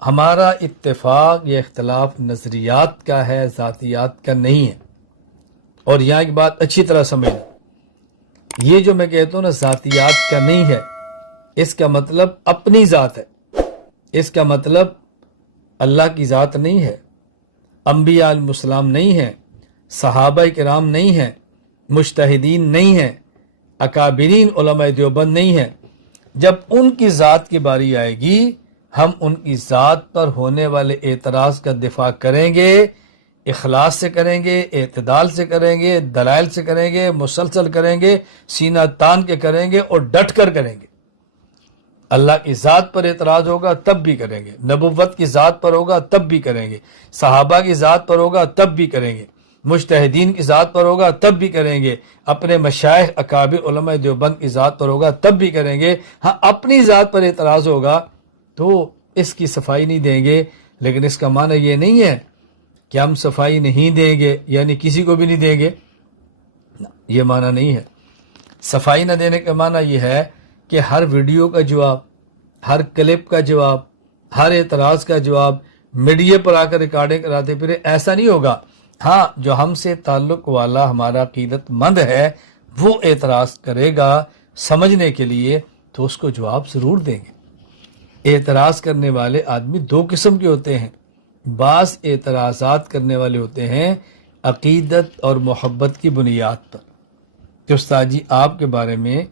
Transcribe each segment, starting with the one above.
ہمارا اتفاق یا اختلاف نظریات کا ہے، ذاتیات کا نہیں ہے۔ اور یہاں کی بات اچھی طرح سمجھنا، یہ جو میں کہتا ہوں نا ذاتیات کا نہیں ہے، اس کا مطلب اپنی ذات ہے، اس کا مطلب اللہ کی ذات نہیں ہے، انبیاء علیہ السلام نہیں ہیں، صحابہ کرام نہیں ہیں، مجتہدین نہیں ہیں، اکابرین علماء دیوبند نہیں ہیں۔ جب ان کی ذات کی باری آئے گی، ہم ان کی ذات پر ہونے والے اعتراض کا دفاع کریں گے، اخلاص سے کریں گے، اعتدال سے کریں گے، دلائل سے کریں گے، مسلسل کریں گے، سینہ تان کے کریں گے اور ڈٹ کر کریں گے۔ اللہ کی ذات پر اعتراض ہوگا تب بھی کریں گے، نبوت کی ذات پر ہوگا تب بھی کریں گے، صحابہ کی ذات پر ہوگا تب بھی کریں گے، مجتہدین کی ذات پر ہوگا تب بھی کریں گے، اپنے مشائخ اکابر علماء دیوبند کی ذات پر ہوگا تب بھی کریں گے۔ ہاں اپنی ذات پر اعتراض ہوگا تو اس کی صفائی نہیں دیں گے، لیکن اس کا معنی یہ نہیں ہے کہ ہم صفائی نہیں دیں گے یعنی کسی کو بھی نہیں دیں گے، یہ معنی نہیں ہے۔ صفائی نہ دینے کا معنی یہ ہے کہ ہر ویڈیو کا جواب، ہر کلپ کا جواب، ہر اعتراض کا جواب میڈیا پر آ کر ریکارڈنگ کراتے پھرے، ایسا نہیں ہوگا۔ ہاں جو ہم سے تعلق والا ہمارا عقیدت مند ہے وہ اعتراض کرے گا سمجھنے کے لیے تو اس کو جواب ضرور دیں گے۔ اعتراض کرنے والے آدمی دو قسم کے ہوتے ہیں، بعض اعتراضات کرنے والے ہوتے ہیں عقیدت اور محبت کی بنیاد پر کہ استاد جی آپ کے بارے میں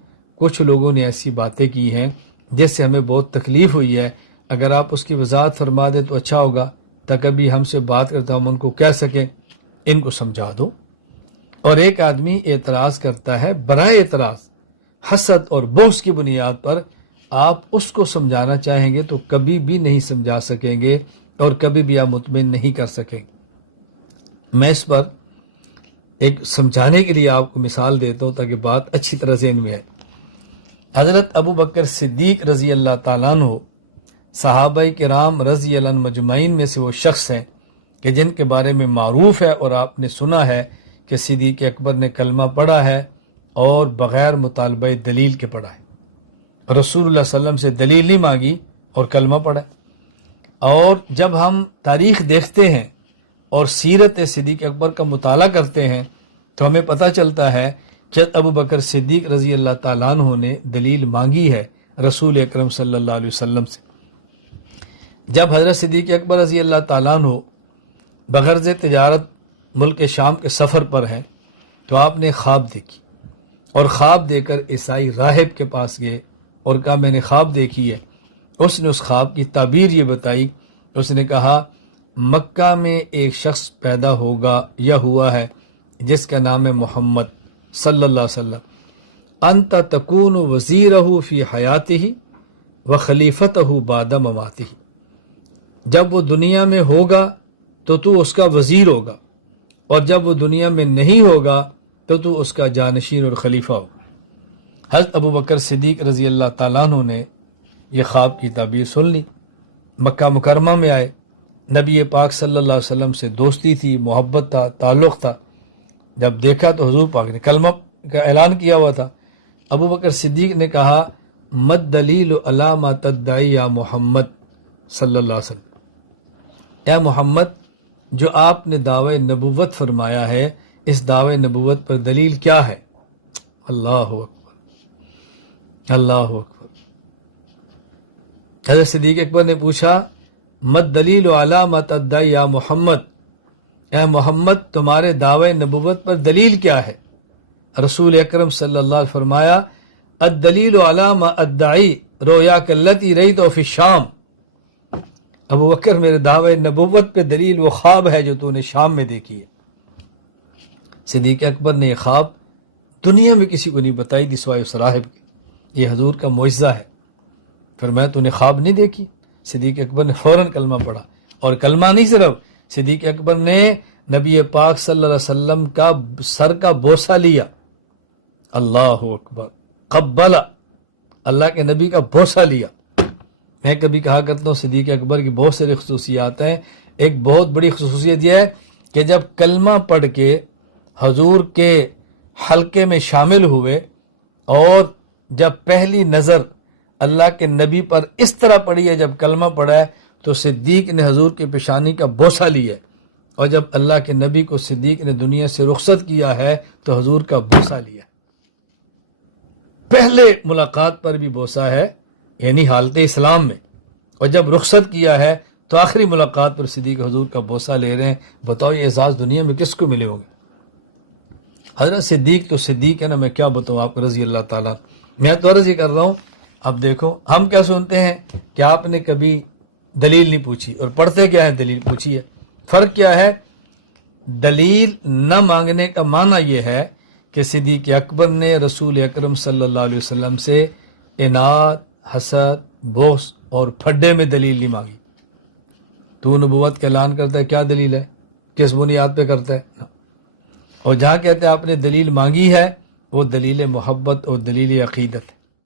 کچھ لوگوں نے ایسی باتیں کی ہیں جس سے ہمیں بہت تکلیف ہوئی ہے، اگر آپ اس کی وضاحت فرما دیں تو اچھا ہوگا تاکہ ابھی ہم سے بات کرتا ہم ان کو کہہ سکیں ان کو سمجھا دو۔ اور ایک آدمی اعتراض کرتا ہے برائے اعتراض، حسد اور بغض کی بنیاد پر، آپ اس کو سمجھانا چاہیں گے تو کبھی بھی نہیں سمجھا سکیں گے اور کبھی بھی آپ مطمئن نہیں کر سکیں گے۔ میں اس پر ایک سمجھانے کے لیے آپ کو مثال دیتا ہوں تاکہ بات اچھی طرح ذہن میں آئے۔ حضرت ابو بکر صدیق رضی اللہ تعالیٰ عنہ صحابہ کرام رضی اللہ عنہ مجمعین میں سے وہ شخص ہیں کہ جن کے بارے میں معروف ہے اور آپ نے سنا ہے کہ صدیق اکبر نے کلمہ پڑھا ہے اور بغیر مطالبہ دلیل کے پڑھا ہے، رسول اللہ صلی اللہ علیہ وسلم سے دلیل نہیں مانگی اور کلمہ پڑھا۔ اور جب ہم تاریخ دیکھتے ہیں اور سیرت صدیق اکبر کا مطالعہ کرتے ہیں تو ہمیں پتہ چلتا ہے کہ ابو بکر صدیق رضی اللہ تعالیٰ عنہ نے دلیل مانگی ہے رسول اکرم صلی اللہ علیہ وسلم سے۔ جب حضرت صدیق اکبر رضی اللہ تعالیٰ عنہ بغرض تجارت ملک شام کے سفر پر ہیں تو آپ نے خواب دیکھی اور خواب دے کر عیسائی راہب کے پاس گئے اور کہا میں نے خواب دیکھی ہے۔ اس نے اس خواب کی تعبیر یہ بتائی، اس نے کہا مکہ میں ایک شخص پیدا ہوگا یا ہوا ہے جس کا نام ہے محمد صلی اللہ علیہ وسلم، انت تکون وزیرہ فی حیاتہ و خلیفتہ بعد مماتہ، جب وہ دنیا میں ہوگا تو اس کا وزیر ہوگا اور جب وہ دنیا میں نہیں ہوگا تو اس کا جانشین اور خلیفہ ہوگا۔ حضرت ابو بکر صدیق رضی اللہ تعالیٰ عنہ نے یہ خواب کی تعبیر سن لی، مکہ مکرمہ میں آئے، نبی پاک صلی اللہ علیہ وسلم سے دوستی تھی، محبت تھا، تعلق تھا۔ جب دیکھا تو حضور پاک نے کلمہ کا اعلان کیا ہوا تھا۔ ابو بکر صدیق نے کہا مد دلیل علی ما تدعی یا محمد صلی اللہ علیہ وسلم، اے محمد جو آپ نے دعوی نبوت فرمایا ہے اس دعوی نبوت پر دلیل کیا ہے؟ اللہ اکبر، اللہ اکبر۔ حضرت صدیق اکبر نے پوچھا مد دلیل علی ما تدعی یا محمد، اے محمد تمہارے دعوی نبوت پر دلیل کیا ہے؟ رسول اکرم صلی اللہ علیہ وسلم فرمایا الدلیل علی ما ادعی رؤیاک التی رأیت فی الشام، ابو بکر میرے دعوی نبوت پہ دلیل وہ خواب ہے جو تو نے شام میں دیکھی ہے۔ صدیق اکبر نے یہ خواب دنیا میں کسی کو نہیں بتائی تھی سوائے اس راہب کی، یہ حضور کا معجزہ ہے۔ فرمایا تو نے خواب نہیں دیکھی؟ صدیق اکبر نے فوراً کلمہ پڑھا، اور کلمہ نہیں صرف، صدیق اکبر نے نبی پاک صلی اللہ علیہ وسلم کا سر کا بوسہ لیا، اللہ اکبر، قبل، اللہ کے نبی کا بوسہ لیا۔ میں کبھی کہا کرتا ہوں صدیق اکبر کی بہت ساری خصوصیات ہیں، ایک بہت بڑی خصوصیت یہ ہے کہ جب کلمہ پڑھ کے حضور کے حلقے میں شامل ہوئے اور جب پہلی نظر اللہ کے نبی پر اس طرح پڑی ہے، جب کلمہ پڑھا ہے تو صدیق نے حضور کی پیشانی کا بوسہ لیا ہے، اور جب اللہ کے نبی کو صدیق نے دنیا سے رخصت کیا ہے تو حضور کا بوسہ لیا۔ پہلے ملاقات پر بھی بوسہ ہے، یعنی حالت اسلام میں، اور جب رخصت کیا ہے تو آخری ملاقات پر صدیق حضور کا بوسہ لے رہے ہیں۔ بتاؤ یہ اعزاز دنیا میں کس کو ملے ہوں گے؟ حضرت صدیق تو صدیق ہے نا، میں کیا بتاؤں آپ کو رضی اللہ تعالیٰ۔ میں تو عرض ہی کر رہا ہوں۔ اب دیکھو ہم کیا سنتے ہیں کہ آپ نے کبھی دلیل نہیں پوچھی، اور پڑھتے کیا ہے؟ دلیل پوچھی ہے۔ فرق کیا ہے؟ دلیل نہ مانگنے کا معنی یہ ہے کہ صدیق اکبر نے رسول اکرم صلی اللہ علیہ وسلم سے اناد، حسد، بغض اور پھڈے میں دلیل نہیں مانگی۔ تو نبوت کا اعلان کرتا ہے، کیا دلیل ہے؟ کس بنیاد پہ کرتا ہے؟ اور جہاں کہتے ہیں آپ نے دلیل مانگی ہے، وہ دلیل محبت اور دلیل عقیدت ہے۔